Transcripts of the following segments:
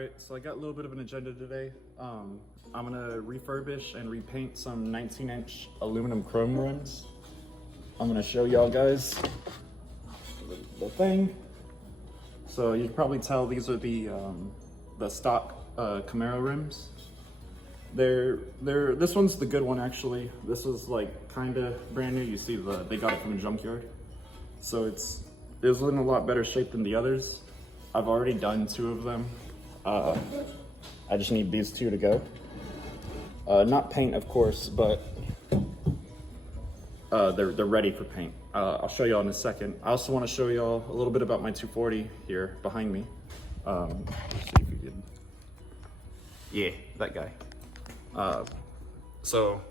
Alright, so I got a little bit of an agenda today. I'm gonna refurbish and repaint some 19-inch aluminum chrome rims. I'm gonna show y'all guys the thing. So you can probably tell these are the stock Camaro rims. This one's the good one actually. This is like kinda brand new. You see they got it from a junkyard. So it's in a lot better shape than the others. I've already done 2 of them. I just need these 2 to go. Not paint, of course, but they're ready for paint. I'll show y'all in a second. I also want to show y'all a little bit about my 240 here behind me. Let's see if you can... Yeah, that guy. So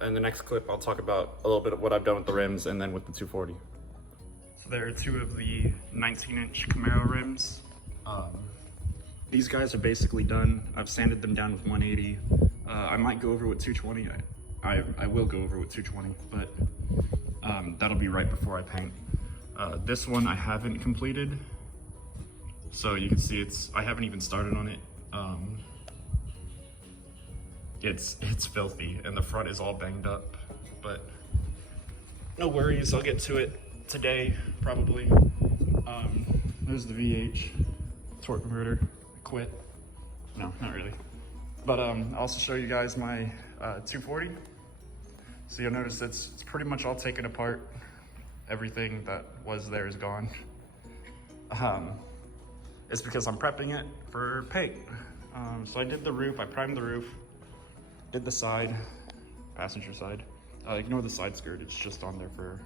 in the next clip, I'll talk about a little bit of what I've done with the rims and then with the 240. So there are 2 of the 19-inch Camaro rims. These guys are basically done. I've sanded them down with 180. I might go over with 220. I will go over with 220, but that'll be right before I paint. This one I haven't completed. So you can see I haven't even started on it. It's filthy and the front is all banged up, but no worries, I'll get to it today, probably. There's the VH torque converter. Quit. No, not really. But I'll also show you guys my 240. So you'll notice it's pretty much all taken apart. Everything that was there is gone. It's because I'm prepping it for paint. So I did the roof, I primed the roof, did the side, passenger side. Ignore the side skirt, it's just on there for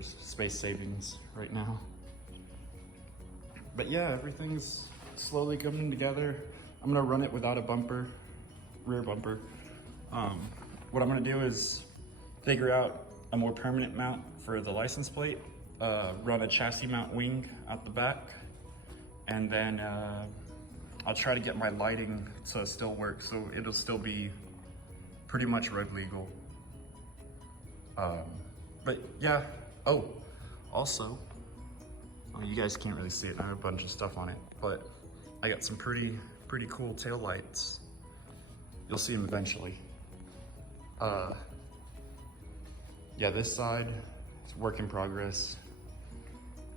space savings right now. But yeah, everything's slowly coming together. I'm gonna run it without a bumper, rear bumper. What I'm gonna do is figure out a more permanent mount for the license plate, run a chassis mount wing out the back, and then I'll try to get my lighting to still work, so it'll still be pretty much road legal. But yeah, also, you guys can't really see it, I have a bunch of stuff on it, but I got some pretty cool tail lights. You'll see them eventually. Yeah, this side is work in progress.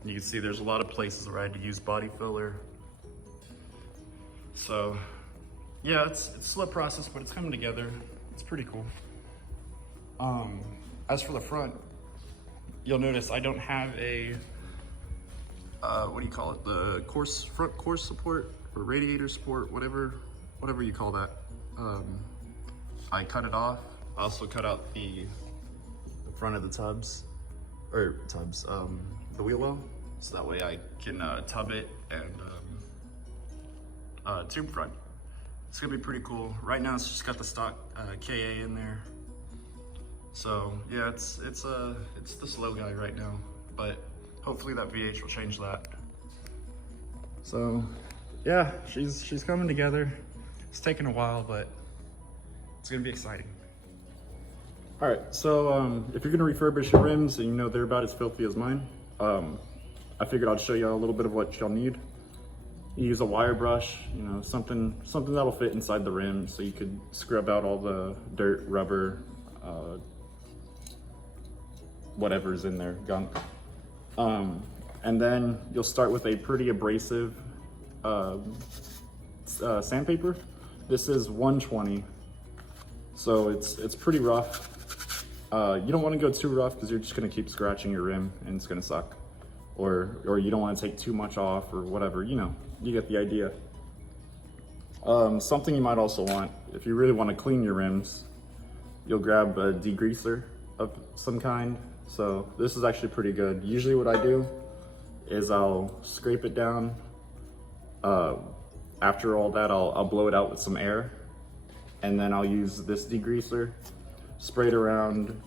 You can see there's a lot of places where I had to use body filler. So yeah, it's a slow process, but it's coming together. It's pretty cool. As for the front, you'll notice I don't have a what do you call it? The front course support or radiator support, whatever you call that. I cut it off. I also cut out the front of the the wheel well, so that way I can tub it and tube front. It's gonna be pretty cool. Right now it's just got the stock KA in there. So yeah, it's the slow guy right now, but hopefully that VH will change that. So yeah, she's coming together. It's taking a while, but it's gonna be exciting. All right, so if you're gonna refurbish your rims and you know they're about as filthy as mine, I figured I'd show you a little bit of what you'll need. You use a wire brush, you know, something that'll fit inside the rim, so you could scrub out all the dirt, rubber, whatever's in there, gunk. And then you'll start with a pretty abrasive sandpaper. This is 120, so it's pretty rough. You don't want to go too rough because you're just going to keep scratching your rim and it's going to suck. Or you don't want to take too much off or whatever, you know, you get the idea. Something you might also want, if you really want to clean your rims, you'll grab a degreaser of some kind. So this is actually pretty good. Usually what I do is I'll scrape it down. After all that, I'll blow it out with some air, and then I'll use this degreaser, spray it around,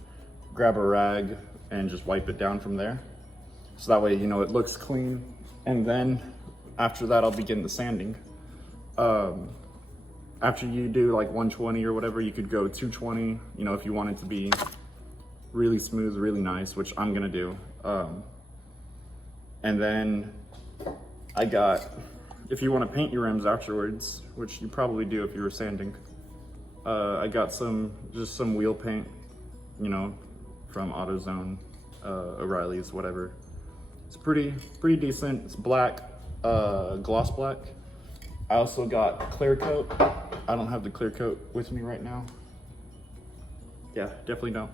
grab a rag, and just wipe it down from there. So that way, you know, it looks clean. And then after that, I'll begin the sanding. After you do like 120 or whatever, you could go 220, you know, if you want it to be really smooth, really nice, which I'm gonna do. And then I got if you want to paint your rims afterwards, which you probably do if you were sanding, I got just some wheel paint, you know, from AutoZone, O'Reilly's, whatever. It's pretty decent. It's black, gloss black. I also got clear coat. I don't have the clear coat with me right now. Yeah, definitely don't.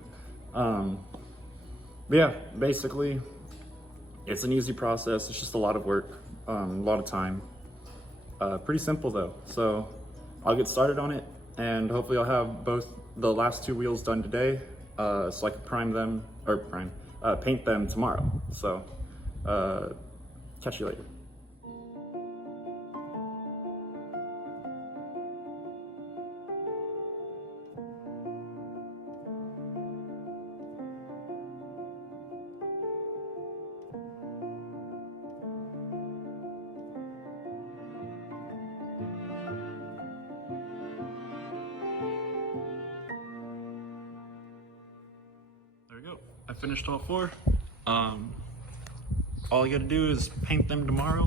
But yeah, basically, it's an easy process. It's just a lot of work, a lot of time. Pretty simple though. So I'll get started on it, and hopefully I'll have both the last 2 wheels done today, so I can paint them tomorrow. So catch you later. There we go. I finished all 4. All you gotta do is paint them tomorrow,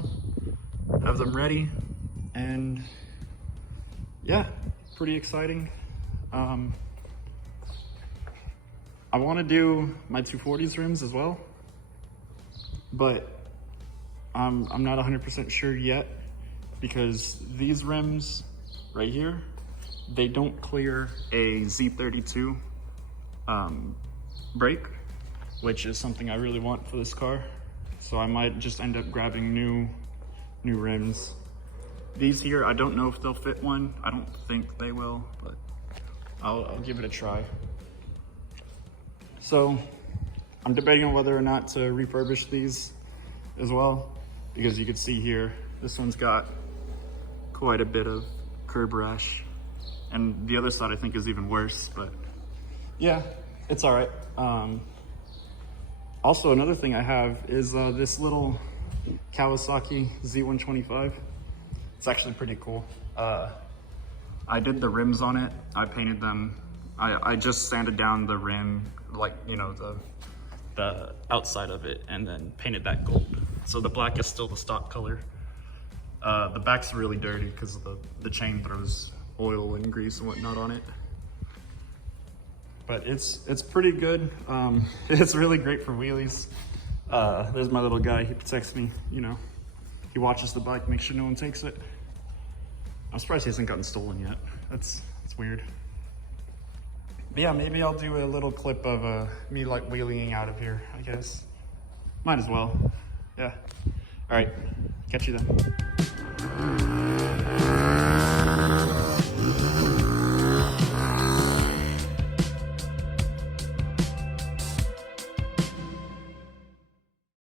have them ready, and yeah, pretty exciting. I want to do my 240s rims as well, but I'm not 100% sure yet, because these rims right here, they don't clear a Z32 brake, which is something I really want for this car. So I might just end up grabbing new rims. These here, I don't know if they'll fit one. I don't think they will, but I'll give it a try. So I'm debating on whether or not to refurbish these as well, because you can see here, this one's got quite a bit of curb rash, and the other side I think is even worse, but yeah, it's all right. Also, another thing I have is this little Kawasaki Z125. It's actually pretty cool. I did the rims on it. I painted them. I just sanded down the rim, like, you know, the outside of it, and then painted that gold. So the black is still the stock color. The back's really dirty because the chain throws oil and grease and whatnot on it. But it's pretty good. It's really great for wheelies. There's my little guy, he protects me, you know. He watches the bike, makes sure no one takes it. I'm surprised he hasn't gotten stolen yet. That's weird. But yeah, maybe I'll do a little clip of me like wheeling out of here, I guess. Might as well, yeah. All right, catch you then.